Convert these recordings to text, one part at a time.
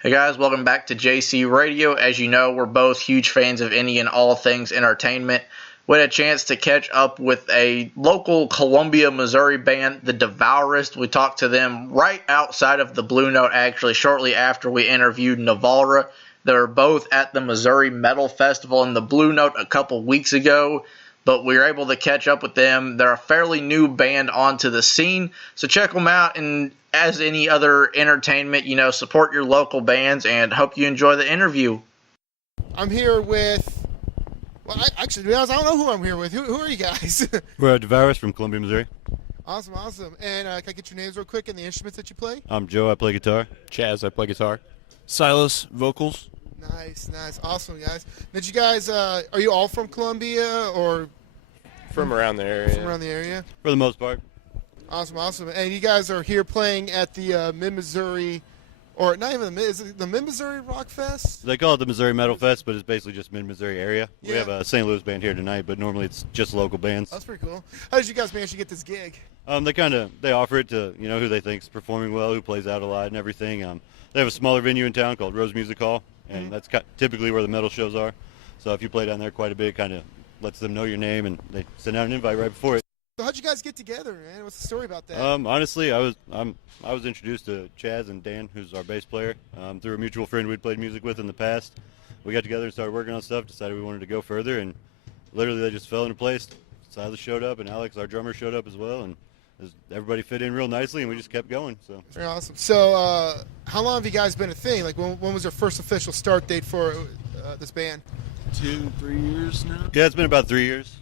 Hey guys, welcome back to JC Radio. As you know, we're both huge fans of any and all things entertainment. We had a chance to catch up with a local Columbia, Missouri band, the Devourist. We talked to them right outside of the Blue Note, actually, shortly after we interviewed Navarra. They were both at the Missouri Metal Festival in the Blue Note a couple weeks ago, but we were able to catch up with them. They're a fairly new band onto the scene, so check them out. And as any other entertainment, support your local bands, and hope you enjoy the interview. I'm here with, to be honest, I don't know who I'm here with. Who are you guys? We're Devorist from Columbia, Missouri. Awesome. And can I get your names real quick and the instruments that you play? I'm Joe, I play guitar. Chaz, I play guitar. Silas, vocals. Nice. Awesome, guys. Did you guys, are you all from Columbia or? From around the area. From around the area? For the most part. Awesome. And you guys are here playing at the Mid-Missouri, or not even is it the Mid-Missouri Rock Fest? They call it the Missouri Metal Fest, but it's basically just mid-Missouri area. Yeah. We have a St. Louis band here tonight, but normally it's just local bands. That's pretty cool. How did you guys manage to get this gig? They offer it to, who they think's performing well, who plays out a lot and everything. They have a smaller venue in town called Rose Music Hall, and that's typically where the metal shows are. So if you play down there quite a bit, it kind of lets them know your name, and they send out an invite right before it. So how'd you guys get together, man? What's the story about that? Honestly, I was introduced to Chaz and Dan, who's our bass player, through a mutual friend we'd played music with in the past. We got together and started working on stuff, decided we wanted to go further, and literally they just fell into place. Silas showed up, and Alex, our drummer, showed up as well, and everybody fit in real nicely, and we just kept going. So very awesome. So how long have you guys been a thing? Like when was your first official start date for this band? 2-3 years now. Yeah, it's been about 3 years.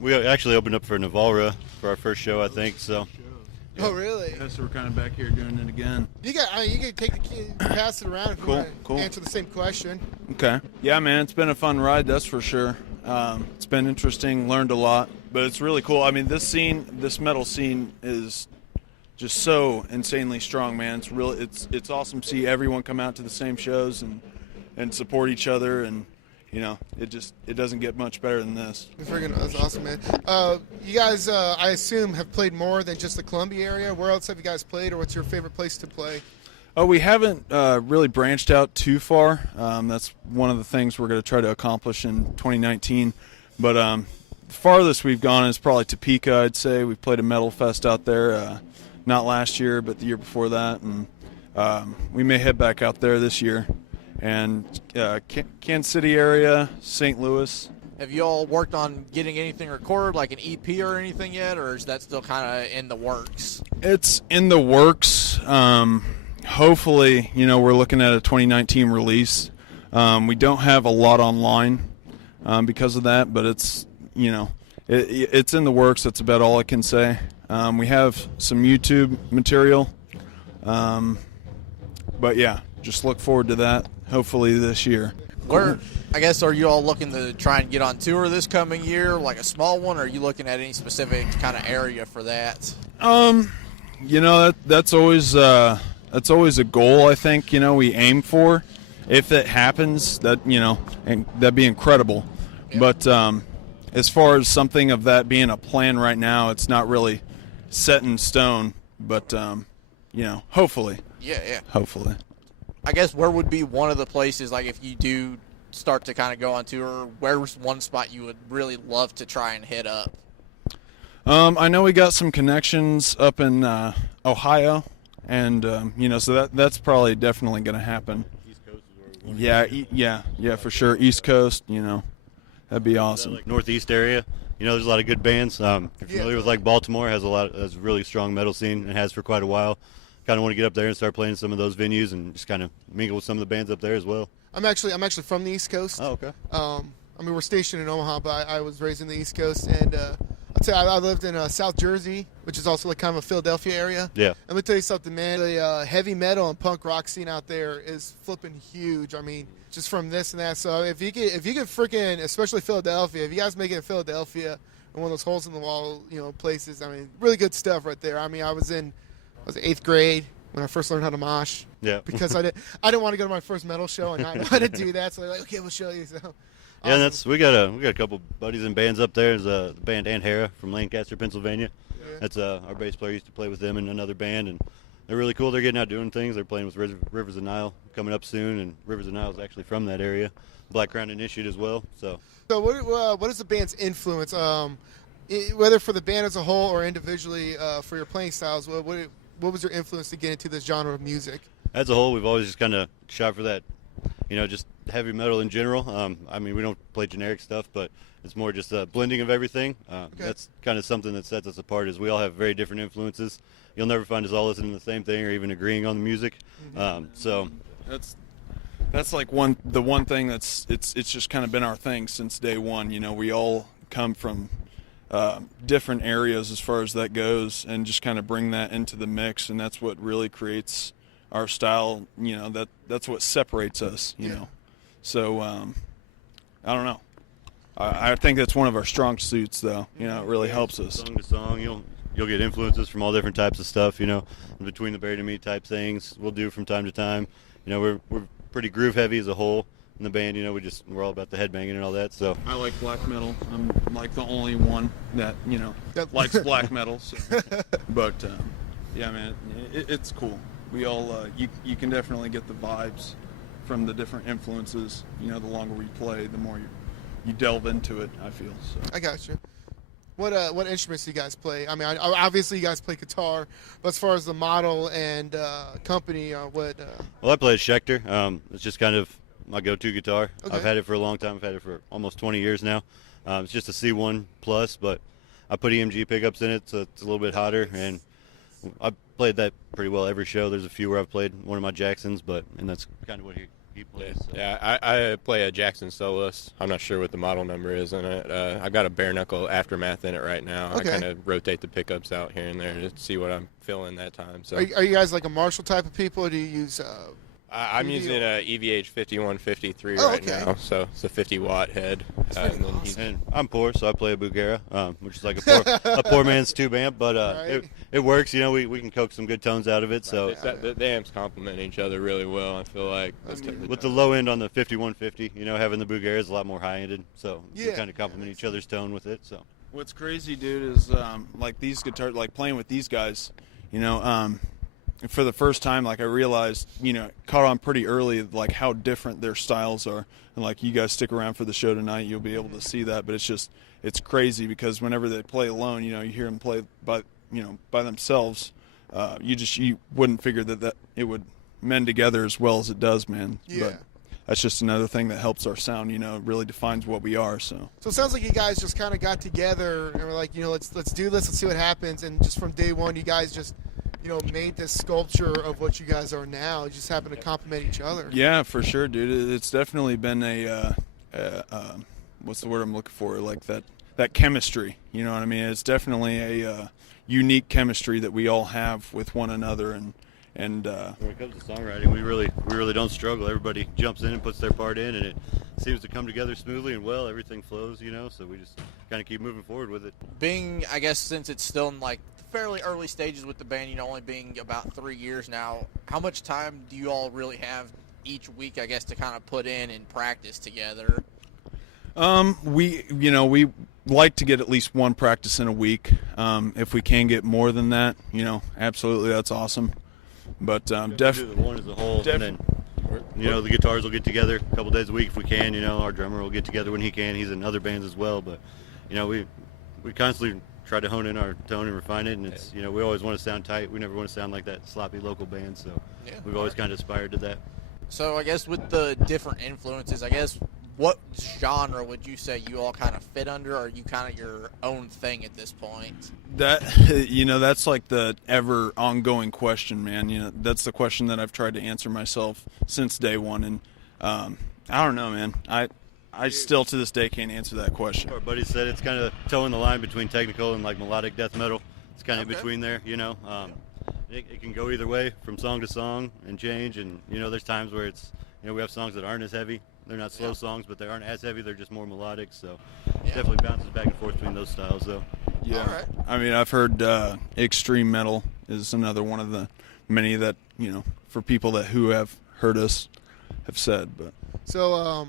We actually opened up for Navarra for our first show, I think. So. Oh, really? Yeah, so we're kind of back here doing it again. You can take the key, pass it around if you want to Cool. answer the same question. Okay. Yeah, man, it's been a fun ride, that's for sure. It's been interesting, learned a lot, but it's really cool. I mean, this metal scene is just so insanely strong, man. It's awesome to see everyone come out to the same shows and support each other, and it doesn't get much better than this. That's awesome, man. You guys, I assume, have played more than just the Columbia area. Where else have you guys played, or what's your favorite place to play? Oh, we haven't really branched out too far. That's one of the things we're going to try to accomplish in 2019. But the farthest we've gone is probably Topeka, I'd say. We played a metal fest out there, not last year, but the year before that. And we may head back out there this year. And Kansas City area, St. Louis. Have you all worked on getting anything recorded, like an EP or anything yet, or is that still kind of in the works? It's in the works. Hopefully, we're looking at a 2019 release. We don't have a lot online because of that, but it's, it's in the works. That's about all I can say. We have some YouTube material. But yeah, just look forward to that. Hopefully this year. Where, I guess, are you all looking to try and get on tour this coming year, like a small one, or are you looking at any specific kind of area for that? That's always a goal, I think, we aim for. If it happens, and that'd be incredible. Yeah. But as far as something of that being a plan right now, it's not really set in stone, but hopefully. Yeah. Hopefully. I guess where would be one of the places, like if you do start to kind of go on tour, where's one spot you would really love to try and hit up? I know we got some connections up in Ohio, and so that's probably definitely going to happen. East Coast is where we Yeah, for sure. East Coast, that'd be awesome. Like Northeast area, there's a lot of good bands. If you're familiar with Baltimore, has a really strong metal scene and has for quite a while. Kind of want to get up there and start playing some of those venues and just kind of mingle with some of the bands up there as well. I'm actually from the East Coast. Oh, okay. We're stationed in Omaha, but I was raised in the East Coast, and I'll tell you, I lived in South Jersey, which is also like kind of a Philadelphia area. Yeah. And let me tell you something, man. The heavy metal and punk rock scene out there is flipping huge. I mean, just from this and that. So if you could freaking, especially Philadelphia, if you guys make it in Philadelphia, and one of those holes in the wall, places. I mean, really good stuff right there. I mean, I was in 8th grade when I first learned how to mosh. Yeah. Because I didn't want to go to my first metal show and not know how to do that. So they're like, okay, we'll show you. So. Yeah, and we got a couple buddies in bands up there. There's the band Aunt Hera from Lancaster, Pennsylvania. Yeah. That's our bass player used to play with them in another band, and they're really cool. They're getting out doing things. They're playing with Rivers of Nile coming up soon, and Rivers of Nile is actually from that area. Black Crown Initiate as well. So what is the band's influence? Whether for the band as a whole or individually for your playing styles, what was your influence to get into this genre of music? As a whole, we've always just kind of shot for that, just heavy metal in general. I mean, we don't play generic stuff, but it's more just a blending of everything. Okay. That's kind of something that sets us apart is we all have very different influences. You'll never find us all listening to the same thing or even agreeing on the music. So that's like the one thing it's just kind of been our thing since day one. We all come from different areas as far as that goes, and just kind of bring that into the mix, and that's what really creates our style. That's what separates us. You know, so I don't know. I think that's one of our strong suits, though. It really helps us. Song to song, you'll get influences from all different types of stuff. Between the buried and me type things we'll do from time to time. We're pretty groove heavy as a whole in the band. We're all about the headbanging and all that. So I like black metal. I'm like the only one that likes black metal. So. But yeah, man, it's cool. We all you can definitely get the vibes from the different influences. The longer we play, the more you delve into it, I feel. So. I got you. What instruments do you guys play? I mean, obviously you guys play guitar, but as far as the model and company, what? Well, I play a Schecter. It's just kind of my go-to guitar. Okay. I've had it for a long time. I've had it for almost 20 years now. It's just a C1 Plus, but I put EMG pickups in it, so it's a little bit hotter, and I've played that pretty well every show. There's a few where I've played one of my Jacksons, and that's kind of what he plays. So. Yeah, I play a Jackson Soloist. I'm not sure what the model number is in it. I've got a bare knuckle Aftermath in it right now. Okay. I kind of rotate the pickups out here and there to see what I'm feeling that time. So, are you guys like a Marshall type of people, or do you use? I'm using a EVH 5153 Oh, right okay. now, so it's a 50-watt head. And then And I'm poor, so I play a Bugera, which is like a poor man's tube amp, but Right. it works. We can coax some good tones out of it. So the amps complement each other really well, I feel like. with the low end on the 5150, having the Bugera is a lot more high-ended, so we Yeah. kind of complement each other's tone with it. So What's crazy, dude, is like these guitars, like playing with these guys, for the first time, like I realized, caught on pretty early, like how different their styles are. And like you guys stick around for the show tonight, you'll be able to see that. But it's crazy because whenever they play alone, you hear them play by themselves. You wouldn't figure that it would mend together as well as it does, man. Yeah. But that's just another thing that helps our sound, really defines what we are. So So it sounds like you guys just kind of got together and were like, let's do this, let's see what happens. And just from day one, you guys just made this sculpture of what you guys are now. You just happen to complement each other. yeah, for sure, dude. It's definitely been a what's the word I'm looking for? Like that chemistry. You know what I mean? It's definitely a unique chemistry that we all have with one another, and when it comes to songwriting, we really don't struggle. Everybody jumps in and puts their part in, and it seems to come together smoothly and well. Everything flows, so we just kind of keep moving forward with it. Being, I guess, since it's still in like fairly early stages with the band, only being about 3 years now, how much time do you all really have each week, I guess, to kind of put in and practice together? We like to get at least one practice in a week. If we can get more than that, absolutely, that's awesome. But Do the one as a whole, and then the guitars will get together a couple days a week if we can. Our drummer will get together when he can. He's in other bands as well, but we constantly try to hone in our tone and refine it, and it's we always want to sound tight. We never want to sound like that sloppy local band, so we've always kind of aspired to that. So I guess with the different influences, I guess what genre would you say you all kind of fit under? Or are you kind of your own thing at this point? That's like the ever ongoing question, man. That's the question that I've tried to answer myself since day one, and I don't know, man. I still to this day can't answer that question. Our buddy said it's kind of towing the line between technical and like melodic death metal. It's kind of in between there, It can go either way from song to song and change, and there's times where it's we have songs that aren't as heavy. They're not slow songs, but they aren't as heavy. They're just more melodic, so it definitely bounces back and forth between those styles, though. Yeah. All right. I mean, I've heard extreme metal is another one of the many that for people who have heard us have said. But So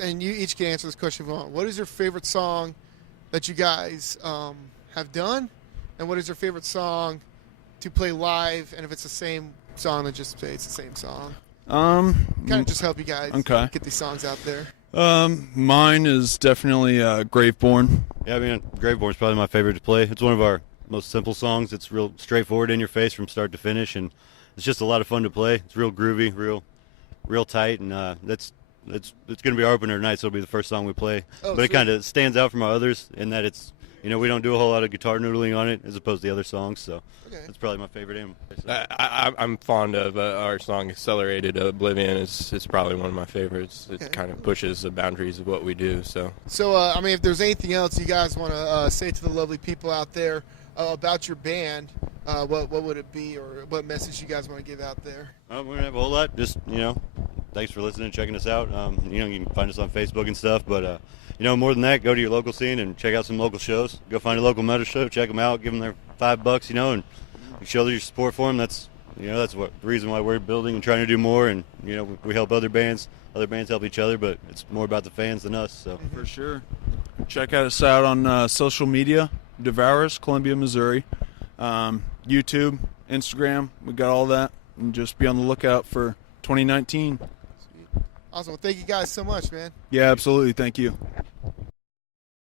and you each can answer this question if you want. What is your favorite song that you guys have done, and what is your favorite song to play live, and if it's the same song, then just say it's the same song. Kind of just help you guys get these songs out there. Mine is definitely Graveborn. Yeah, I mean, Graveborn's probably my favorite to play. It's one of our most simple songs. It's real straightforward, in your face from start to finish, and it's just a lot of fun to play. It's real groovy, real tight, and it's going to be our opener tonight, so it'll be the first song we play. But it kind of stands out from our others in that it's, we don't do a whole lot of guitar noodling on it as opposed to the other songs, so that's probably my favorite aim. I'm fond of our song Accelerated Oblivion. It's probably one of my favorites. It kind of pushes the boundaries of what we do. So I mean, if there's anything else you guys want to say to the lovely people out there about your band, what would it be, or what message you guys want to give out there? We don't have a whole lot. Just, thanks for listening and checking us out. You can find us on Facebook and stuff, but more than that, go to your local scene and check out some local shows. Go find a local metal show, check them out, give them their $5, and show your support for them. That's that's the reason why we're building and trying to do more. And we help other bands help each other, but it's more about the fans than us. So for sure, check us out on social media, Devorist, Columbia, Missouri, YouTube, Instagram. We got all that, and just be on the lookout for 2019. Awesome. Well, thank you guys so much, man. Yeah, absolutely. Thank you.